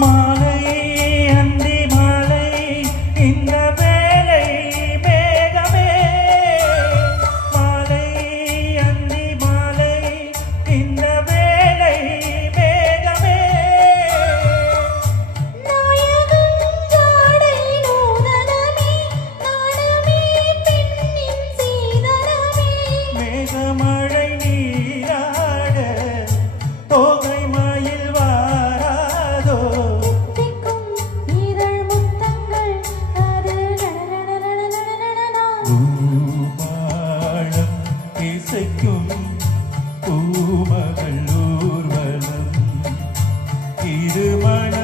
மாலை அந்தி மாலை இந்த வேளை மேகமே மாலை அந்தி மாலை இந்த வேளை மேகமே நாயகன் ஜாடை நூதனமே நாணமே பெண்ணின் சீதனமே மேகமழை நீராட தோகை மயில் வாராதோ திக்கும் இதழ் முத்தங்கள் அது நடனடனடனடனா பூபாளம் இசைக்கும் பூமகள் ஊர்வலம் இருமண